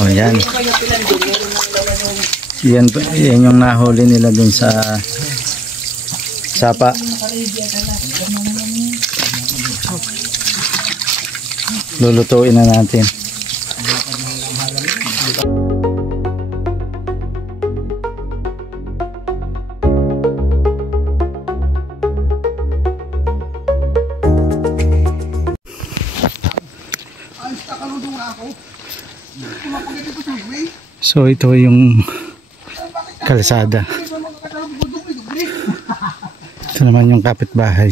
O yan. Yan yung nahuli nila dun sa sapa. Lulutuin na natin. So ito yung kalsada. Ito naman yung kapitbahay.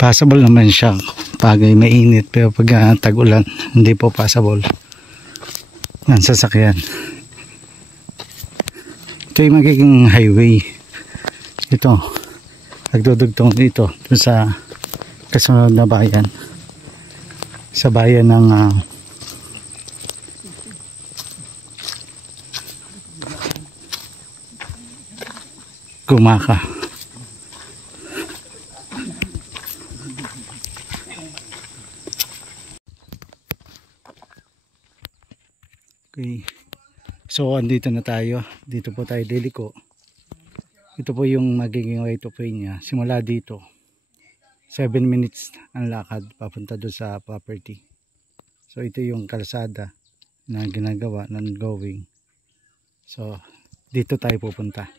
Possible naman siya pag mainit, pero pag tag-ulan hindi po possible ng sasakyan. Ito yung magiging highway. Ito nagdudugtong dito dun sa kasunod na bayan, sa bayan ng Gumaka. Okay. So andito na tayo. Dito po tayo liliko. Ito po yung magiging right of way niya. Simula dito 7 minutes ang lakad papunta doon sa property. So ito yung kalsada na ginagawa ng going. So dito tayo pupunta.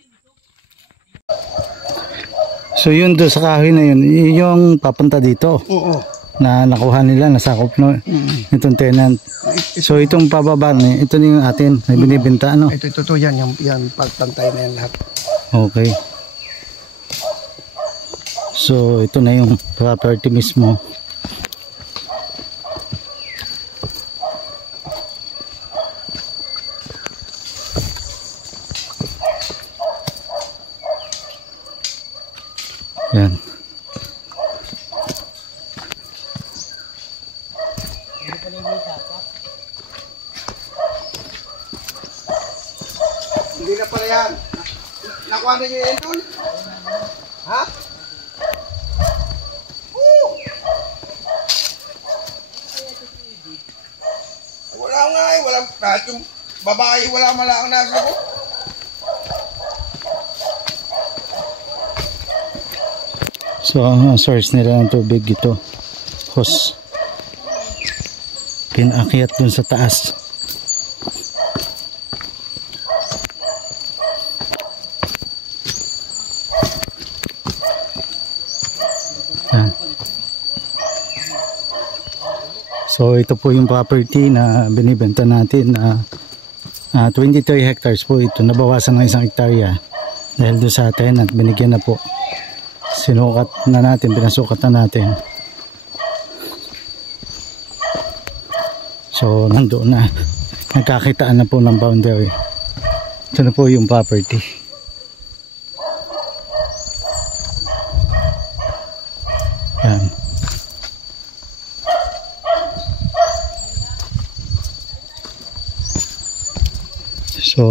So yun doon sa kahoy na yun, yung papunta dito. Oo. Na nakuha nila, nasakop no, itong tenant. So itong pababa ni, ito yung atin, may binibenta ano. Ito yan, yan pagpantay na yan lahat. Okay. So ito na yung property mismo. Yan. Hindi na pala yan. Nakuha na nyo yan doon? Ha? Wala nga eh. Wala, kahit yung babae wala mala ang nasa ko. So ang source nila ng tubig ito, hose, pinakyat dun sa taas. So ito po yung property na binibenta natin na 23 hectares po ito. Nabawasan ng 1 hektarya dahil doon sa atin at binigyan na po. Sinukat na natin, pinasukat na natin. So nandoon na, nagkakitaan na po ng boundary. Ito na po yung property. Yan. So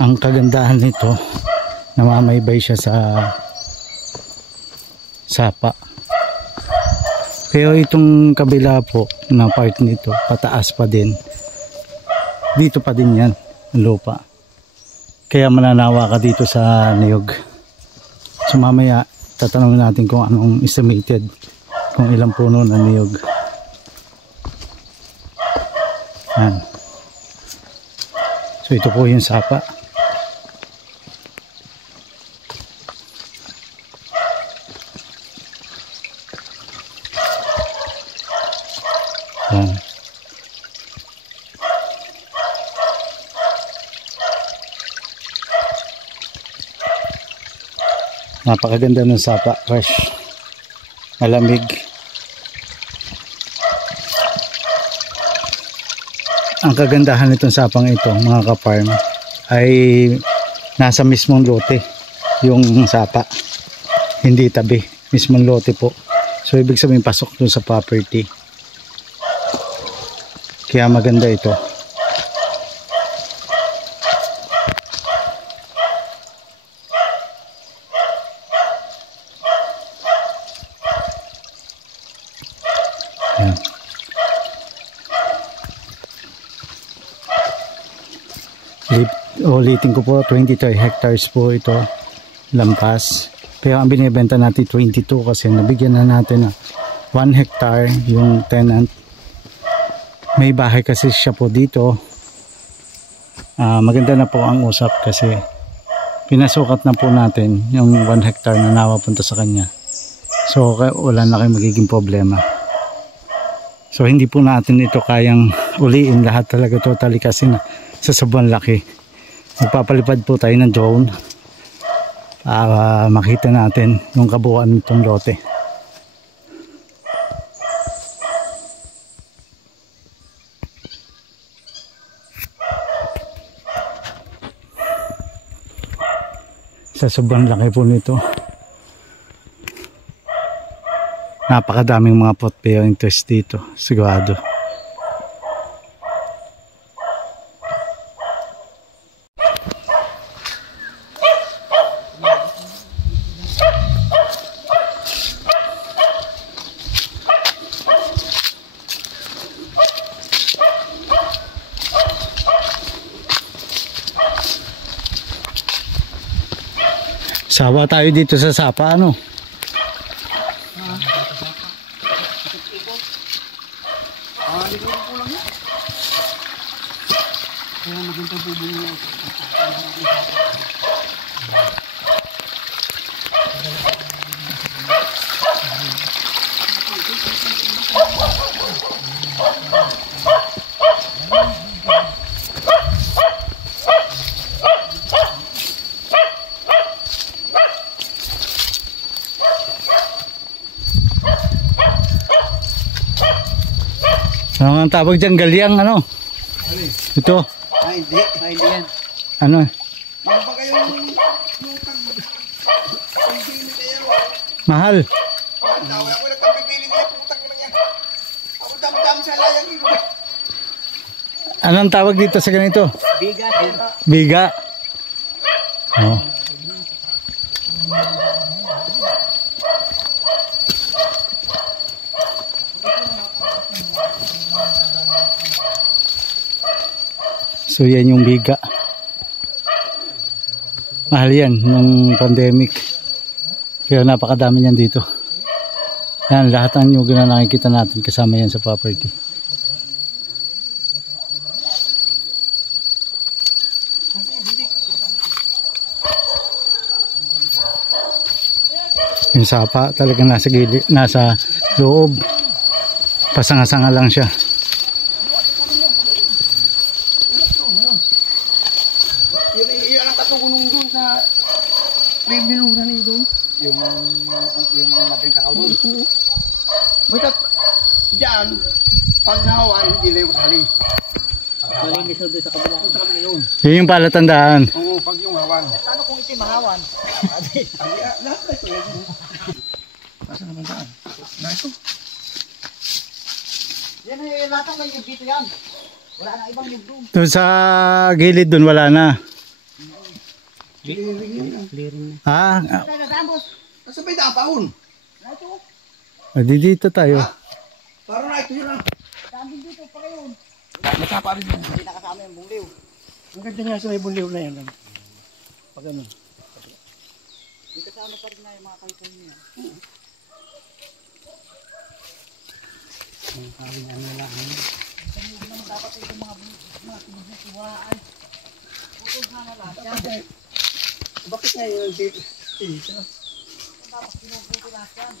ang kagandahan nito, namamaybay siya sa sapa. Pero itong kabila po na part nito, pataas pa din. Dito pa din yan, lupa. Kaya mananawa ka dito sa niyog. So mamaya tatanungin natin kung anong estimated, kung ilang puno na niyog. Yan. So ito po yung sapa. Yan. Napakaganda ng sapa, fresh, malamig. Ang kagandahan nitong sapang ito, mga ka-farm, ay nasa mismong lote yung sapa. Hindi tabi, mismong lote po. So ibig sabihin pasok dun sa property. Kaya maganda ito. Yan. Ulitin ko po, 23 hectares po ito, lampas. Pero ang binibenta natin 22 kasi nabigyan na natin na 1 hectare yung tenant. May bahay kasi siya po dito. Maganda na po ang usap kasi pinasukat na po natin yung 1 hectare na napapunta sa kanya. So wala na kayong magiging problema. So hindi po natin ito kayang uliin lahat talaga totally kasi na sa sobrang laki. Magpapalipad po tayo ng drone para makita natin yung kabuuan nitong lote. Sa sobrang laki po nito. Napakadaming mga pot bearing trees dito, sigurado. Sawa tayo dito sa sapa, ano? Ano ang tawag dyan? Galyang, ano? Ito. Ay, hindi. Ay, hindi yan. Ano? Ano ba kayong lutang? Hindi kayo. Mahal. Ang tawag ako nagkapipili niya. Putang ko lang yan. Ako dam-dam sa layang ilo. Anong tawag dito sa ganito? Biga. Biga. Oh. So yan yung biga. Mahal yan nung pandemic. Pero napakadami yan dito. Yan, lahat ng nyugo na nakikita natin kasama yan sa property. Yung sapa talagang nasa gilid, nasa loob. Pasanga-sanga lang siya. Yan ang katugunong doon sa bibiluran niyo doon. Yung mabing kakao doon. Basta dyan, pag nahawan, hindi na yung hali. Malinis doon sa kabila. Sa kami yun. Yun yung palatandaan. Oo, pag yung hawan. Ano kung ito mahawan? Lahat na ito. Nasa naman saan? Na ito. Yan ay lahat ng yung dito yan. Wala na ibang yung doon. Doon sa gilid doon wala na. Clearing na. Ah, Nasa may dapaon. dito tayo. Parang na ito yun lang. Dami dito pa ngayon. Masapa rin yun. Hindi nakasama yung bungliw. Ang ganda nga sa may bunliw na yan. Pag ano. Hindi kasama pa rin na yung mga kayo niya. Ang kaming ano lang. Hindi naman dapat itong mga kinuha ay putol na lahat yan. Bakit nga yun dito? Dapat kinubuti lahat yan.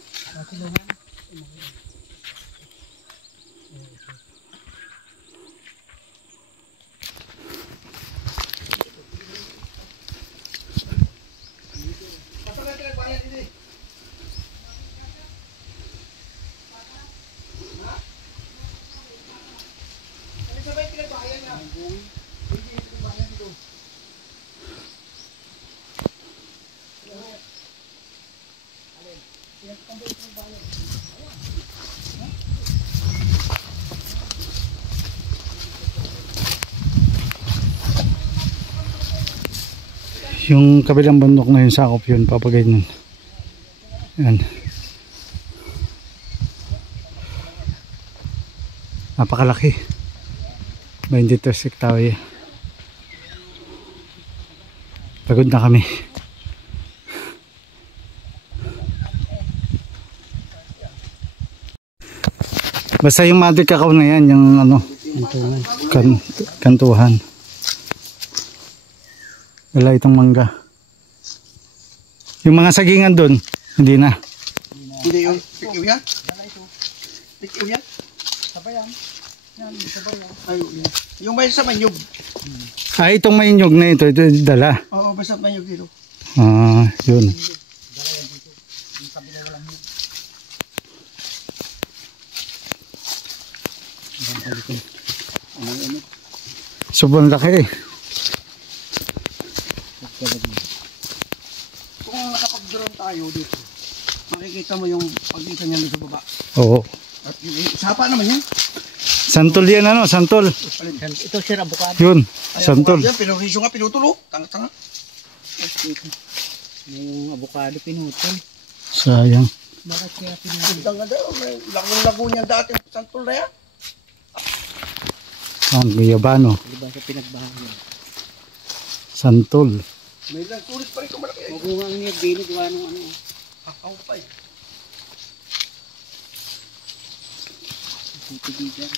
Yung kabilang bundok na yun, sakop yun, papagay nun. Yan. Napakalaki. 23 hektarya. Pagod na kami. Basta yung mother cacao na yan, yung ano, kantuhan. Wala itong mangga. Yung mga sagingan doon, hindi na. Hindi yung tikiw yan? Tikiw yan? Sabayan. Yan, sabayan. Ay, yan. Yung may sa manyog. Ah, itong mainyog na ito dala. Oo, basta manyog dito. Ah, yun. Sobrang laki eh. Kung nakapag-drone tayo dito, makikita mo yung pagkita niya sa baba. Oo. At yung sapa naman yan. Santol yan ano, santol. Ito sir, avocado. Yun, santol. Yan, pinurisyo nga, pinutulo. Tanga-tanga. Yung avocado pinutol. Sayang. Bakit kaya pinutol? Tanga daw, may lago-lago niyan dati. Santol na yan. Ang guyabano. Di ba sa pinagbahayan? Santol. May lang sulit pa rin ito malaki. Magunga ang niyag din, gawa nung ano. Ako pa eh. Titigigan.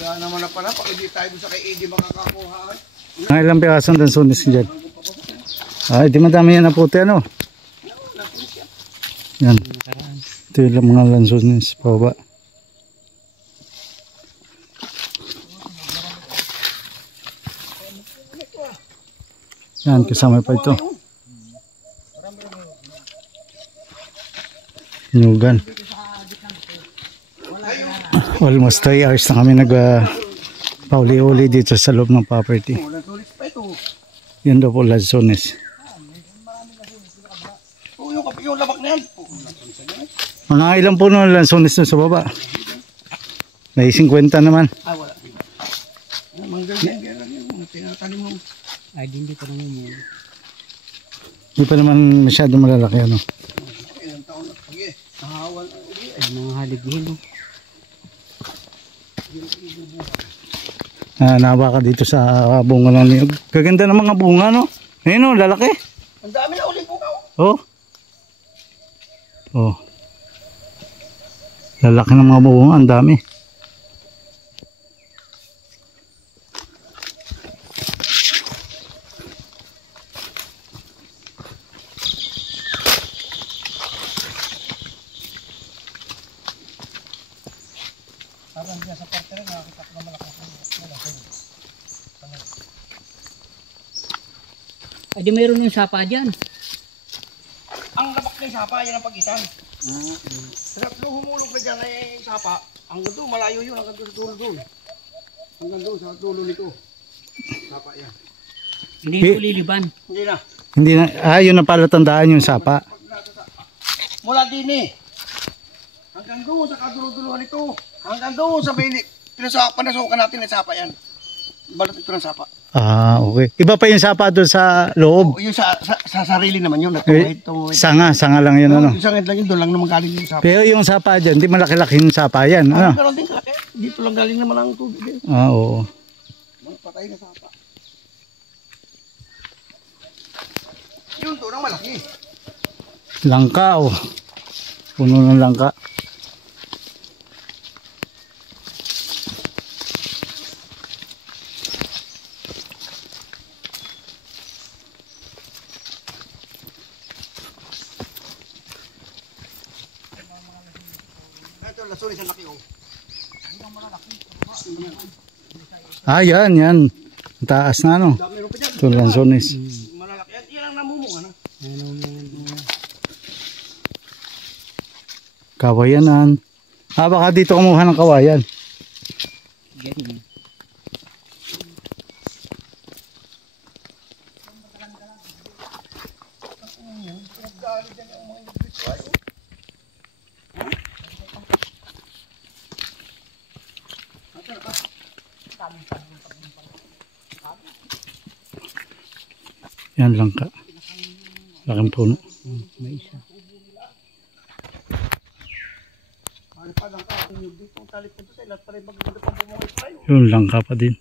Kaya naman na pala, pag hindi tayo sa kay Eddie makakakuha. Ang ilang pirasong dansunis dyan. Ay, di madami yan na puti ano. Yan. Nakaraan. Ito yung mga lansunis pa baba. Yan, kasama pa ito. Nyugan. Almost 3 hours na kami pauli-uli dito sa loob ng property. Walang sulit pa ito. Yan daw po lansunis. Oo, yung labak na yan. Mga ilang puno ng lansunis doon sa baba. May 50 naman. Ah, wala. Manggal yan, gano'n yung tinatanim mo. Ay, hindi pa naman mo. Hindi pa naman masyado malalaki ano. Ilang taon na. Sige, nahawan ang uli. Ay, mga halighin. Nawa ka dito sa bunga ng niyog. Gaganda ng mga bunga no. Ayun oh, lalaki. Ang dami na uli bunga. Oh. Oh. Lalaki ng mga bunga, ang dami. Parang dyan sa parte rin, nakakita ko na malaki. Ay, di mayroon yung sapa dyan. Ang labak na yung sapa, yan ang pagitan. Sarap nung humulog na dyan ay sapa. Hanggang doon, malayo yun, hanggang doon sa dulo doon. Hanggang doon sa dulo nito. Sapa yan. Hindi yung liliban. Hindi na. Hindi na, yun ang palatandaan yung sapa. Mula din eh. Hanggang doon sa kadulo-duluhan ito. Hanggang doon sa panasukan natin ng sapa yan. Balot ito ng sapa. Okay. Iba pa yung sapa doon sa loob. Yung sa sarili naman yun. Sanga lang yun ano. Yung sangit lang yun, doon lang naman galing yung sapa. Pero yung sapa dyan, di malaki-laki yung sapa yan. Ano? Pero din kalaki. Dito lang galing naman ang tubig din. Oo. Patay na sapa. Yun doon ang malaki. Langka oh. Puno ng langka. Ito, lasunin sa laki oh. Yan. Ang taas na ano. Dami rin pa dyan. Ito lansones. Malalaki yan. Yan ang namumunga na. Kawayanan. Baka dito kumuha ng kawayan. Ganyan. Yan lang ka. Laking puno. May isa. Yun lang ka pa din.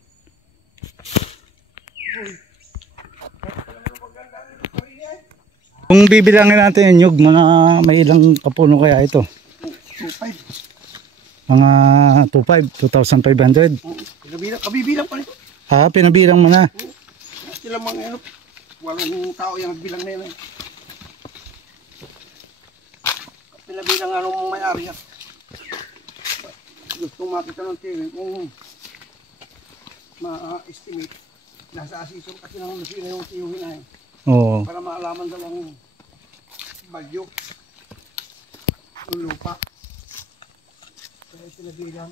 Kung bibilangin natin yung nyug, mga may ilang kapuno kaya ito? 2,500. Mga 2,500. Kabibilang pa nito. Ha, pinabilang mo na. Sila mga ano, walang tao yung nagbilang na yun. Pinabilang anong may-ari at gusto makita ng TV kung ma-estimate. Nasa asisyon kasi nang lusina yung tiyuhin ay. Oo. Para maalaman daw ang bagyo ng lupa. Kaya pinabilang.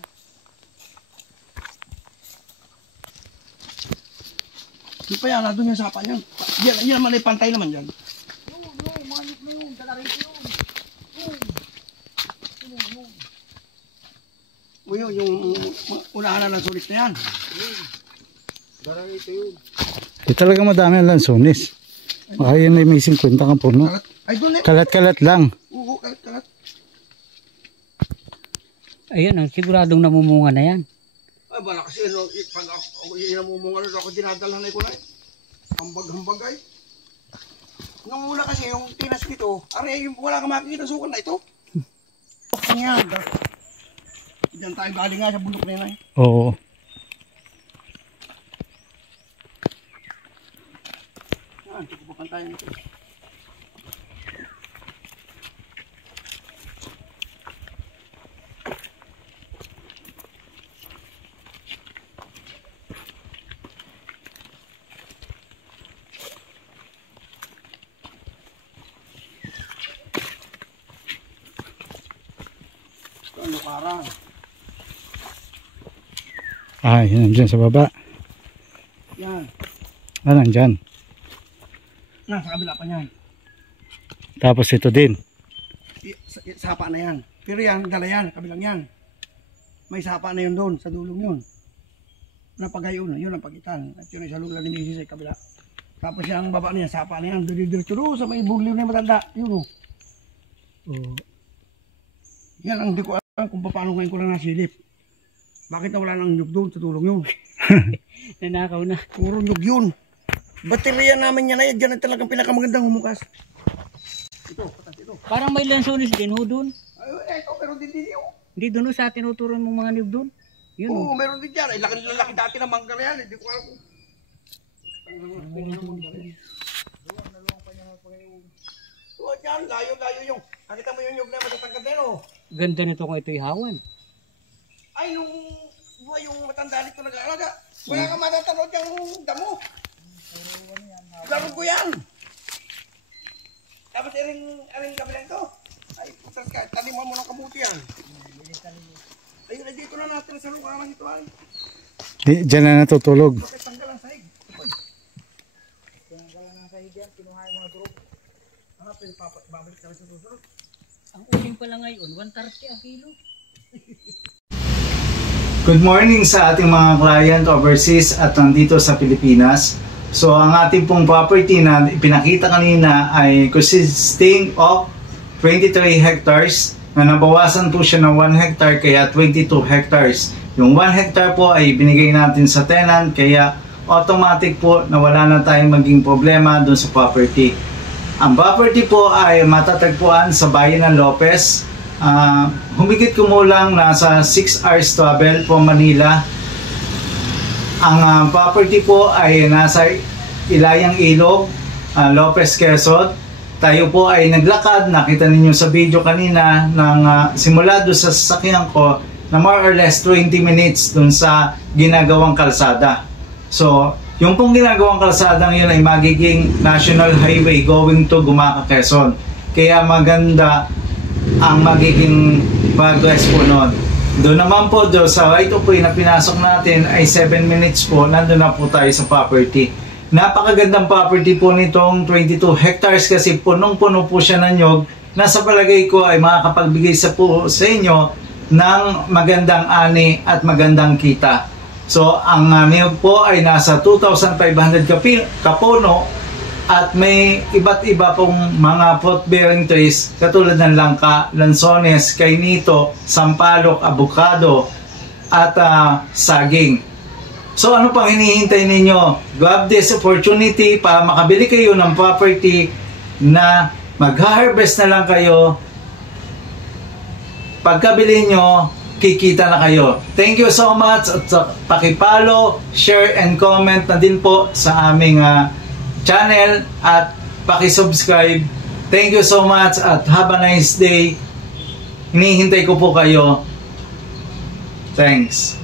Di pa yan, doon yung sapa niyan. Yan naman ay pantay naman dyan. Manip mo yun, talarito yun. O yun, yung unahan na ng sulit na yan. Talarito yun. Di talaga madami ang lansones. Baka yun ay may 50 kang puno. Ay, doon eh. Kalat-kalat lang. Oo, kalat-kalat. Ayun, siguradong namumunga na yan. Ay, bala kasi pag ako inamumungan ako dinadalhan na ko na eh. Hambag-hambag ay. Nung una kasi yung tinas nito, aray, yung wala kang makikita sukan na ito. Ang yan. Diyan tayo galing nga sa bundok na yan ay. Oo. Yan, tukupakan tayo nito. Ano parang? Ah, yun dyan sa baba. Yan. Ah, nandyan. Na, sa kabila pa niyan. Tapos ito din. Sapa na yan. Pero yan, dala yan, kabilang yan. May sapa na yun doon, sa dulong yun. Napagayon, yun ang pagitan. At yun ay sa lula ni Mrs. ay kabila. Tapos yung baba niya, sapa na yan. Diretso doon sa may burliw na yung matanda. Yun o. Yan ang hindi ko alam kung paano ngayon ko lang nasilip. Bakit na wala nang nyug doon sa tulong yun? Nanakaw na. Puro nyug yun. Baterya namin yan ay dyan ay talagang pinakamagandang humukas. Ito, patas ito. Parang may lansones din ho doon. Ay, ito, meron din din yun. Hindi doon ho sa tinuturon mong mga niyog doon. Yun Oo, ho. meron din dyan. Ay, laki dati ng mangga na yan. Hindi ko alam kung... Oo, dyan. Layo-layo yung... Nakita mo yung nyug na matatangkad na yun, oh. Ganda nito kung ito'y hawan. Ay, nung buhay yung matanda nito nag-aalaga. Wala kang matatanod yung damo. Laro ko yan. Tapos aring kabilang to. Ay, putas ka. Taniman mo ng kabuti yan. Ayun, ay dito na natin sa lukaran ito ay. Diyan na natutulog. Bakit tanggal ang sahig? Tanggal ng sahig yan, kinuha yung mga durog. Babalik ka sa susunod. Ang uling pala ngayon, 130 ang kilo. Good morning sa ating mga client overseas at nandito sa Pilipinas. So ang ating pong property na ipinakita kanina ay consisting of 23 hectares na nabawasan po siya ng 1 hectare kaya 22 hectares. Yung 1 hectare po ay binigay natin sa tenant kaya automatic po na wala na tayong maging problema dun sa property. Ang property po ay matatagpuan sa bayan ng Lopez. Humigit kumulang nasa 6 hours travel from Manila. Ang property po ay nasa Ilayang Ilog, Lopez, Quezon. Tayo po ay naglakad, nakita ninyo sa video kanina, ng simula doon sa sasakyan ko na more or less 20 minutes doon sa ginagawang kalsada. So, yung pong ginagawang kalsadang yun ay magiging national highway going to Gumaca, Quezon. Kaya maganda ang magiging progress po noon. Doon naman po doon sa right of way na pinasok natin ay 7 minutes po, nandun na po tayo sa property. Napakagandang property po nitong 22 hectares kasi punong-puno po siya ng nyog. Nasa palagay ko ay makakapagbigay po sa inyo ng magandang ani at magandang kita. So ang niyog po ay nasa 2,500 kapuno At may iba't iba pong mga fruit-bearing trees katulad ng langka, lansones, kainito, sampalok, abukado, at saging. So ano pang hinihintay ninyo? Grab this opportunity para makabili kayo ng property na mag-harvest na lang kayo. Pagkabili nyo, kikita na kayo. Thank you so much at pakipollow, share, and comment na din po sa aming channel at pakisubscribe. Thank you so much at have a nice day. Hinihintay ko po kayo. Thanks.